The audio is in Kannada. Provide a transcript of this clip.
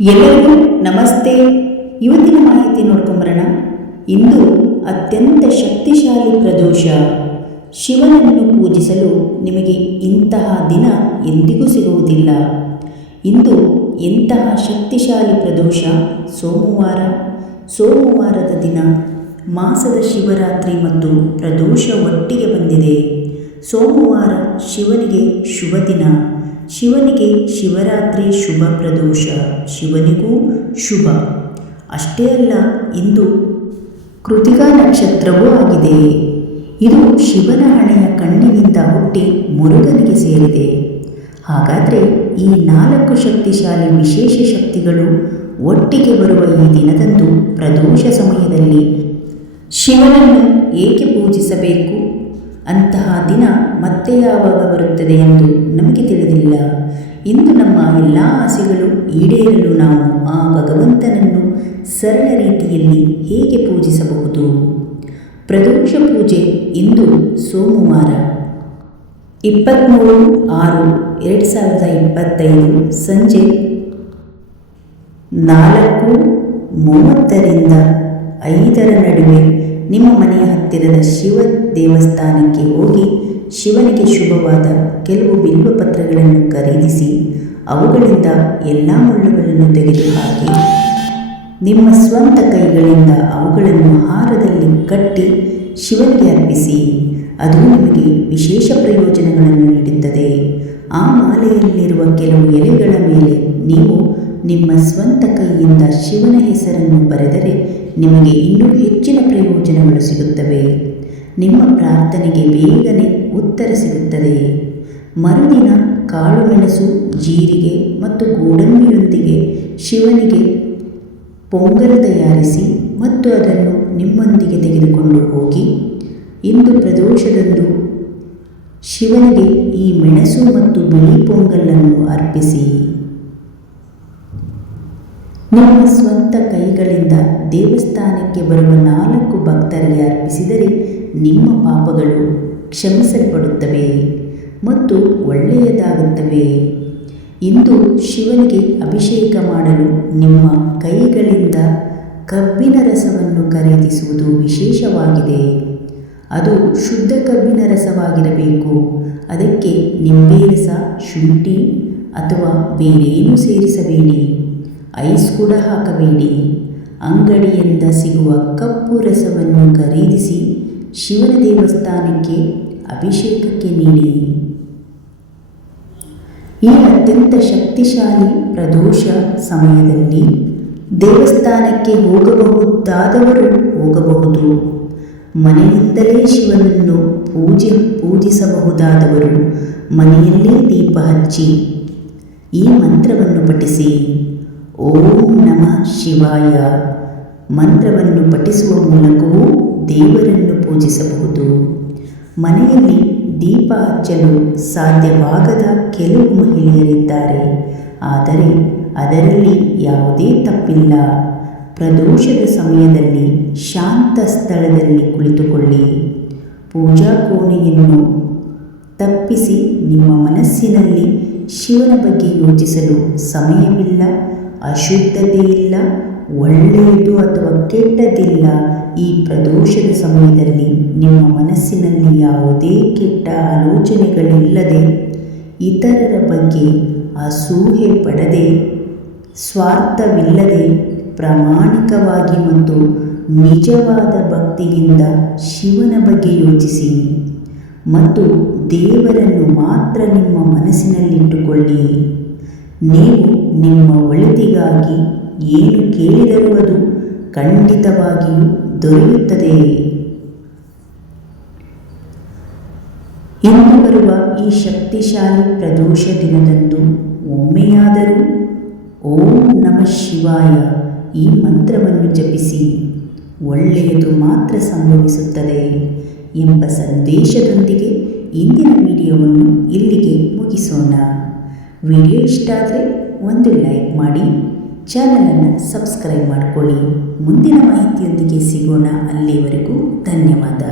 ಎಲ್ಲರಿಗೂ ನಮಸ್ತೆ. ಇವತ್ತಿನ ಮಾಹಿತಿ ನೋಡ್ಕೊಂಬರೋಣ ಇಂದು ಅತ್ಯಂತ ಶಕ್ತಿಶಾಲಿ ಪ್ರದೋಷ. ಶಿವನನ್ನು ಪೂಜಿಸಲು ನಿಮಗೆ ಇಂತಹ ದಿನ ಎಂದಿಗೂ ಸಿಗುವುದಿಲ್ಲ. ಇಂದು ಎಂತಹ ಶಕ್ತಿಶಾಲಿ ಪ್ರದೋಷ ಸೋಮವಾರ. ಸೋಮವಾರದ ದಿನ ಮಾಸದ ಶಿವರಾತ್ರಿ ಮತ್ತು ಪ್ರದೋಷ ಒಟ್ಟಿಗೆ ಬಂದಿದೆ. ಸೋಮವಾರ ಶಿವನಿಗೆ ಶುಭ ದಿನ. ಶಿವನಿಗೆ ಶಿವರಾತ್ರಿ ಶುಭ ಪ್ರದೋಷ, ಶಿವನಿಗೂ ಶುಭ. ಅಷ್ಟೇ ಅಲ್ಲ, ಇಂದು ಕೃತಿಕಾ ನಕ್ಷತ್ರವೂ ಆಗಿದೆ. ಇದು ಶಿವನ ಹಣೆಯ ಕಣ್ಣಿನಿಂದ ಹುಟ್ಟಿ ಮುರುಗನಿಗೆ ಸೇರಿದೆ. ಹಾಗಾದರೆ ಈ ನಾಲ್ಕು ಶಕ್ತಿಶಾಲಿ ವಿಶೇಷ ಶಕ್ತಿಗಳು ಒಟ್ಟಿಗೆ ಬರುವ ಈ ದಿನದಂದು ಪ್ರದೋಷ ಸಮಯದಲ್ಲಿ ಶಿವನನ್ನು ಏಕೆ ಪೂಜಿಸಬೇಕು? ಅಂತಹ ದಿನ ಮತ್ತೆ ಯಾವಾಗ ಬರುತ್ತದೆ ಎಂದು ನಮಗೆ ತಿಳಿದಿಲ್ಲ. ಇಂದು ನಮ್ಮ ಎಲ್ಲ ಆಸೆಗಳು ಈಡೇರಲು ನಾವು ಆ ಭಗವಂತನನ್ನು ಸರಳ ರೀತಿಯಲ್ಲಿ ಹೇಗೆ ಪೂಜಿಸಬಹುದು? ಪ್ರದೋಷ ಪೂಜೆ ಇಂದು ಸೋಮವಾರ. ಇಪ್ಪತ್ತ್ಮೂರು ಆರು ಎರಡು ಸಾವಿರದ ಇಪ್ಪತ್ತೈದು ಸಂಜೆ ನಾಲ್ಕು ಮೂವತ್ತರಿಂದ ಐದರ ನಡುವೆ ನಿಮ್ಮ ಮನೆಯ ಹತ್ತಿರದ ಶಿವ ದೇವಸ್ಥಾನಕ್ಕೆ ಹೋಗಿ ಶಿವನಿಗೆ ಶುಭವಾದ ಕೆಲವು ಬಿಲ್ವಪತ್ರಗಳನ್ನು ಖರೀದಿಸಿ, ಅವುಗಳಿಂದ ಎಲ್ಲ ಮುಳ್ಳುಗಳನ್ನು ತೆಗೆದುಹಾಕಿ ನಿಮ್ಮ ಸ್ವಂತ ಕೈಗಳಿಂದ ಅವುಗಳನ್ನು ಹಾರದಲ್ಲಿ ಕಟ್ಟಿ ಶಿವನಿಗೆ ಅರ್ಪಿಸಿ. ಅದು ನಿಮಗೆ ವಿಶೇಷ ಪ್ರಯೋಜನಗಳನ್ನು ನೀಡುತ್ತದೆ. ಆ ಮಾಲೆಯಲ್ಲಿರುವ ಕೆಲವು ಎಲೆಗಳ ಮೇಲೆ ನೀವು ನಿಮ್ಮ ಸ್ವಂತ ಕೈಯಿಂದ ಶಿವನ ಹೆಸರನ್ನು ಬರೆದರೆ ನಿಮಗೆ ಇನ್ನೂ ಹೆಚ್ಚಿನ ಪ್ರಯೋಜನಗಳು ಸಿಗುತ್ತವೆ. ನಿಮ್ಮ ಪ್ರಾರ್ಥನೆಗೆ ಬೇಗನೆ ಉತ್ತರ ಸಿಗುತ್ತದೆ. ಮರುದಿನ ಕಾಳುಮೆಣಸು ಜೀರಿಗೆ ಮತ್ತು ಗೋಡಂಬಿಯೊಂದಿಗೆ ಶಿವನಿಗೆ ಪೊಂಗಲ್ ತಯಾರಿಸಿ ಮತ್ತು ಅದನ್ನು ನಿಮ್ಮೊಂದಿಗೆ ತೆಗೆದುಕೊಂಡು ಹೋಗಿ, ಇಂದು ಪ್ರದೋಷದಂದು ಶಿವನಿಗೆ ಈ ಮೆಣಸು ಮತ್ತು ಬಿಳಿ ಪೊಂಗಲನ್ನು ಅರ್ಪಿಸಿ. ನಿಮ್ಮ ಸ್ವಂತ ಕೈಗಳಿಂದ ದೇವಸ್ಥಾನಕ್ಕೆ ಬರುವ ನಾಲ್ಕು ಭಕ್ತರಿಗೆ ಅರ್ಪಿಸಿದರೆ ನಿಮ್ಮ ಪಾಪಗಳು ಕ್ಷಮಿಸಲ್ಪಡುತ್ತವೆ ಮತ್ತು ಒಳ್ಳೆಯದಾಗುತ್ತವೆ. ಇಂದು ಶಿವನಿಗೆ ಅಭಿಷೇಕ ಮಾಡಲು ನಿಮ್ಮ ಕೈಗಳಿಂದ ಕಬ್ಬಿನ ರಸವನ್ನು ಖರೀದಿಸುವುದು ವಿಶೇಷವಾಗಿದೆ. ಅದು ಶುದ್ಧ ಕಬ್ಬಿನ ರಸವಾಗಿರಬೇಕು. ಅದಕ್ಕೆ ನಿಂಬೆ ರಸ, ಶುಂಠಿ ಅಥವಾ ಬೇರೇನೂ ಸೇರಿಸಬೇಡಿ. ಐಸ್ ಕೂಡ ಹಾಕಬೇಡಿ. ಅಂಗಡಿಯಿಂದ ಸಿಗುವ ಕಪ್ಪು ರಸವನ್ನು ಖರೀದಿಸಿ ಶಿವನ ದೇವಸ್ಥಾನಕ್ಕೆ ಅಭಿಷೇಕಕ್ಕೆ ನೀಡಿ. ಈ ಅತ್ಯಂತ ಶಕ್ತಿಶಾಲಿ ಪ್ರದೋಷ ಸಮಯದಲ್ಲಿ ದೇವಸ್ಥಾನಕ್ಕೆ ಹೋಗಬಹುದಾದವರು ಹೋಗಬಹುದು. ಮನೆಯಿಂದಲೇ ಶಿವನನ್ನು ಪೂಜೆ ಪೂಜಿಸಬಹುದಾದವರು ಮನೆಯಲ್ಲೇ ದೀಪ ಹಚ್ಚಿ ಈ ಮಂತ್ರವನ್ನು ಪಠಿಸಿ. ಓಂ ನಮ ಶಿವಾಯ. ಮಂತ್ರವನ್ನು ಪಠಿಸುವ ಮೂಲಕವೂ ದೇವರನ್ನು ಪೂಜಿಸಬಹುದು. ಮನೆಯಲ್ಲಿ ದೀಪ ಹಚ್ಚಲು ಸಾಧ್ಯವಾಗದ ಕೆಲವು ಮಹಿಳೆಯರಿದ್ದಾರೆ. ಆದರೆ ಅದರಲ್ಲಿ ಯಾವುದೇ ತಪ್ಪಿಲ್ಲ. ಪ್ರದೋಷದ ಸಮಯದಲ್ಲಿ ಶಾಂತ ಸ್ಥಳದಲ್ಲಿ ಕುಳಿತುಕೊಳ್ಳಿ. ಪೂಜಾ ಕೋಣೆಯನ್ನು ತಪ್ಪಿಸಿ ನಿಮ್ಮ ಮನಸ್ಸಿನಲ್ಲಿ ಶಿವನ ಬಗ್ಗೆ ಯೋಚಿಸಲು ಸಮಯವಿಲ್ಲ. ಅಶುದ್ಧತೆ ಇಲ್ಲ ಒಳ್ಳೆಯದು ಅಥವಾ ಕೆಟ್ಟದಿಲ್ಲ, ಈ ಪ್ರದೋಷದ ಸಮಯದಲ್ಲಿ ನಿಮ್ಮ ಮನಸ್ಸಿನಲ್ಲಿ ಯಾವುದೇ ಕೆಟ್ಟ ಆಲೋಚನೆಗಳಿಲ್ಲದೆ ಇತರರ ಬಗ್ಗೆ ಅಸೂಹೆ ಪಡದೆ, ಸ್ವಾರ್ಥವಿಲ್ಲದೆ, ಪ್ರಾಮಾಣಿಕವಾಗಿ ಮತ್ತು ನಿಜವಾದ ಭಕ್ತಿಯಿಂದ ಶಿವನ ಬಗ್ಗೆ ಯೋಚಿಸಿ ಮತ್ತು ದೇವರನ್ನು ಮಾತ್ರ ನಿಮ್ಮ ಮನಸ್ಸಿನಲ್ಲಿಟ್ಟುಕೊಳ್ಳಿ. ನೀವು ನಿಮ್ಮ ಒಳಿತಿಗಾಗಿ ಏನು ಕೇಳಿದರೂ ಅದು ಖಂಡಿತವಾಗಿಯೂ ದೊರೆಯುತ್ತದೆ. ಇಂದು ಬರುವ ಈ ಶಕ್ತಿಶಾಲಿ ಪ್ರದೋಷ ದಿನದಂದು ಒಮ್ಮೆಯಾದರೂ ಓಂ ನಮ ಶಿವಾಯ ಈ ಮಂತ್ರವನ್ನು ಜಪಿಸಿ ಒಳ್ಳೆಯದು ಮಾತ್ರ ಸಂಭವಿಸುತ್ತದೆ ಎಂಬ ಸಂದೇಶದೊಂದಿಗೆ ಇಂದಿನ ವಿಡಿಯೋವನ್ನು ಇಲ್ಲಿಗೆ ಮುಗಿಸೋಣ. ವಿಡಿಯೋ ಇಷ್ಟ ಆದರೆ ಒಂದು ಲೈಕ್ ಮಾಡಿ ಚಾನಲನ್ನು ಸಬ್ಸ್ಕ್ರೈಬ್ ಮಾಡಿಕೊಳ್ಳಿ. ಮುಂದಿನ ಮಾಹಿತಿಯೊಂದಿಗೆ ಸಿಗೋಣ. ಅಲ್ಲಿವರೆಗೂ ಧನ್ಯವಾದ.